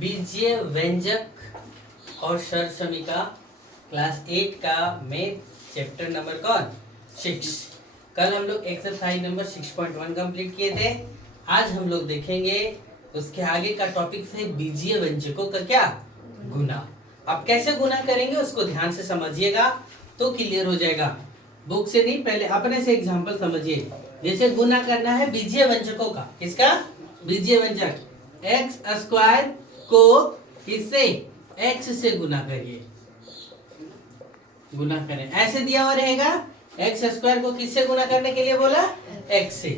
बीजीय व्यंजक और सरसमिका क्लास 8 का मैथ चैप्टर नंबर कौन 6। कल हम लोग एक्सरसाइज नंबर 6.1 कंप्लीट किए थे। आज हम लोग देखेंगे उसके आगे का टॉपिक है बीजीय व्यंजकों का क्या गुना। अब कैसे गुना करेंगे उसको ध्यान से समझिएगा तो क्लियर हो जाएगा। बुक से नहीं, पहले अपने से एग्जांपल समझिए। जैसे गुना करना है बीजीय व्यंजकों का, किसका बीजीय व्यंजक एक्स स्क्वायर को किससे x से गुना करिए। गुना करें, ऐसे दिया हुआ रहेगा एक्स स्क्वायर को किससे गुना करने के लिए बोला x से।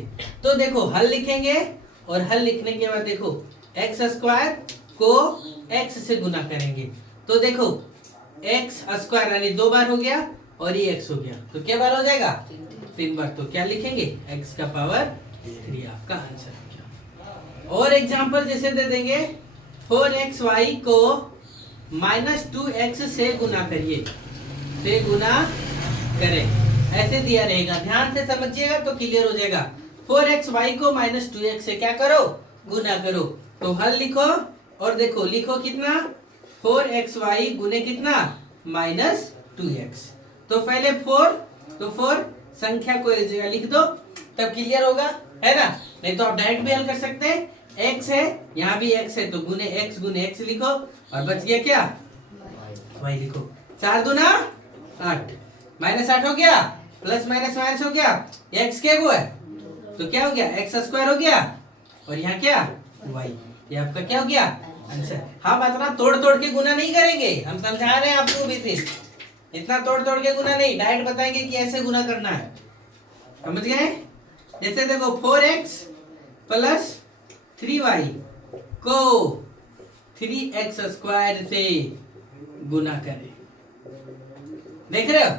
तो देखो हल लिखेंगे और हल लिखने के बाद देखो एक्स स्क्वायर को x से गुना करेंगे। तो देखो एक्स स्क्वायर यानी 2 बार हो गया और ये x हो गया, तो क्या बार हो जाएगा 3 बार। तो क्या लिखेंगे x का पावर 3, आपका आंसर हो गया। और एग्जांपल जैसे दे देंगे 4xy को -2x से गुना करिए, से गुना करें, ऐसे दिया रहेगा। ध्यान से समझिएगा तो क्लियर हो जाएगा। 4xy को -2x से क्या करो गुना करो। तो हल लिखो और देखो लिखो कितना 4xy गुने कितना -2x। तो पहले 4 तो 4 संख्या को एक जगह लिख दो तब क्लियर होगा, है ना। नहीं तो आप डायरेक्ट भी हल कर सकते हैं। x है, यहाँ भी x है तो गुने x लिखो और बच गया क्या y लिखो। 4 दूना 8, -8 हो गया, प्लस माइनस हो गया, x क्या हुआ है तो क्या हो गया x स्क्वायर हो गया और यहाँ क्या y। ये आपका क्या हो गया आंसर। हम इतना तोड़ तोड़ के गुना नहीं करेंगे, हम समझा रहे हैं आपको भी सिर्फ। इतना तोड़ तोड़ के गुना नहीं, डायरेक्ट बताएंगे कि ऐसे गुना करना है, समझ गए। जैसे देखो 4x प्लस 3y को 3x स्क्वायर से गुना करें। देख रहे हो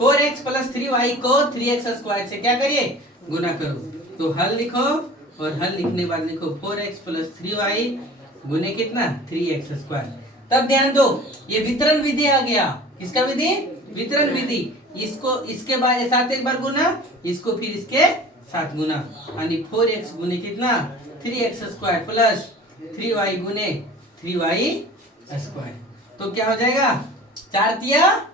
4x प्लस 3y को 3x स्क्वायर से क्या करिए गुना करो। तो हल लिखो और हल लिखने बाद लिखो 4x प्लस 3y गुने कितना 3x स्क्वायर। तब ध्यान दो ये वितरण विधि आ गया। किसका विधि वितरण विधि। इसको इसके बाद साथ एक बार गुना, इसको फिर इसके साथ गुना, यानी 4x गुने कितना 3x स्क्वायर प्लस 3y गुने 3y स्क्वायर। तो क्या हो जाएगा 4 तिया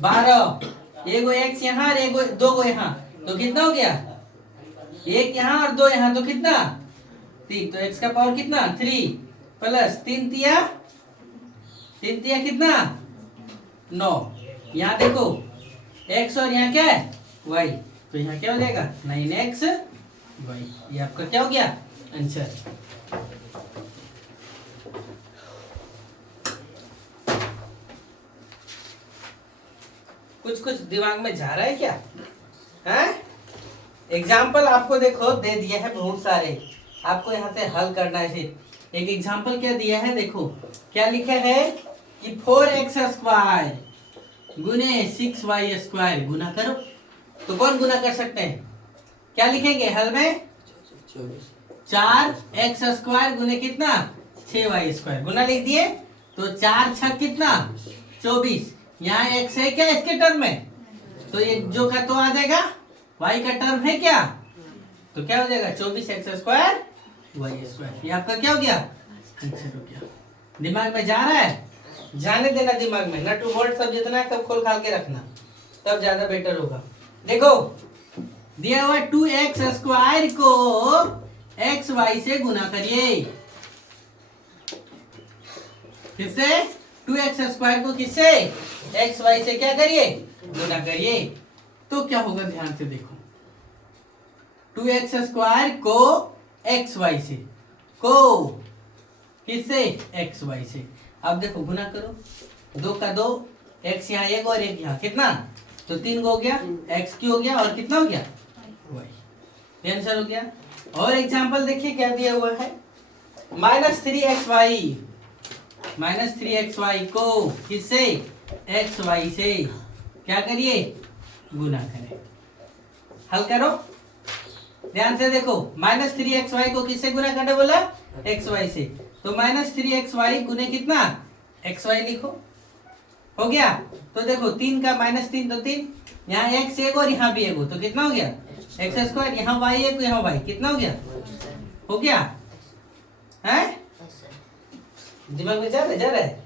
12, एगो x यहाँ और एगो 2 गो यहाँ, तो कितना हो गया 1 यहाँ और 2 यहाँ, तो कितना 3। तो x का पावर कितना 3 प्लस 3 तिया कितना 9। यहाँ देखो x और यहाँ क्या है y, तो यहाँ क्या हो जाएगा 9x y। ये आपका क्या हो गया आंसर। कुछ दिमाग में जा रहा है क्या है। एग्जाम्पल आपको देखो दे दिया है बहुत सारे, आपको यहाँ से हल करना है। एक एग्जाम्पल क्या दिया है देखो, क्या लिखा है कि 4x स्क्वायर गुने 6y स्क्वायर गुना करो। तो कौन गुना कर सकते हैं, क्या लिखेंगे हल में 4x स्क्वायर गुने कितना 6y स्क्वायर गुना लिख दिए। तो 4 6 कितना 24, यहाँ x है क्या इसके टर्म में, तो ये जो का तो आ जाएगा y का टर्म है क्या, तो क्या हो जाएगा 24x स्क्वायर y स्क्वायर। ये आपका क्या हो गया आंसर हो गया। दिमाग में जा रहा है, जाने देना दिमाग में, नट बोल्ट सब जितना है सब खोल खाल के रखना, तब ज्यादा बेटर होगा। देखो दिया हुआ 2x स्क्वायर को xy से गुना करिए। किससे 2x स्क्वायर को किससे xy से क्या करिए गुना करिए। तो क्या होगा ध्यान से देखो 2x स्क्वायर को xy से, को किससे xy से। अब देखो गुना करो 2 का 2, x यहाँ 1 और 1 यहाँ, कितना तो 3 हो गया, x क्यों हो गया और कितना हो गया y। आंसर हो गया। और एग्जांपल देखिए क्या दिया हुआ है -3xy को किससे xy से क्या करिए गुना करें। हल करो ध्यान से देखो -3xy को किससे गुना करना बोला xy से, तो -3xy गुने कितना xy लिखो, हो गया। तो देखो 3 का -3 तो 3, यहाँ x 1 और यहाँ भी 1 तो कितना हो गया एक्स स्क्वायर, यहाँ y 1 यहाँ y कितना हो गया है। दिमाग में जा रहा है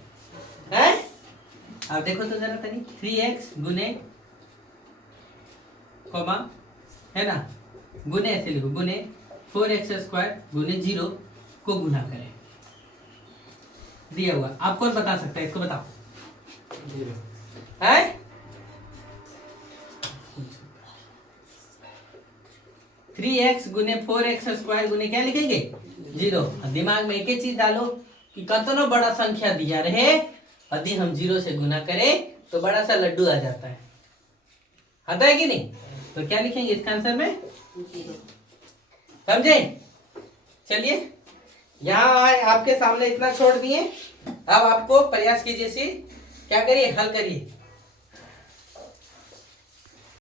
हैं? अब देखो तो जरा तनी 3x गुने कॉमा है ना, गुने ऐसे लिखो, गुने 4x² गुने 0 को गुना करें, दिया हुआ। आप कौन बता सकता है इसको, बताओ। 0 है 3x गुने 4x² गुने क्या लिखेंगे 0। दिमाग में एक ही चीज डालो कि कतनो बड़ा संख्या दिया रहे, यदि हम 0 से गुना करें तो बड़ा सा लड्डू आ जाता है, आता है कि नहीं? तो क्या लिखेंगे इसका आंसर में 0। समझे? चलिए यहाँ आपके सामने इतना छोड़ दिए, अब आपको प्रयास कीजिए, क्या करिए, हल करिए।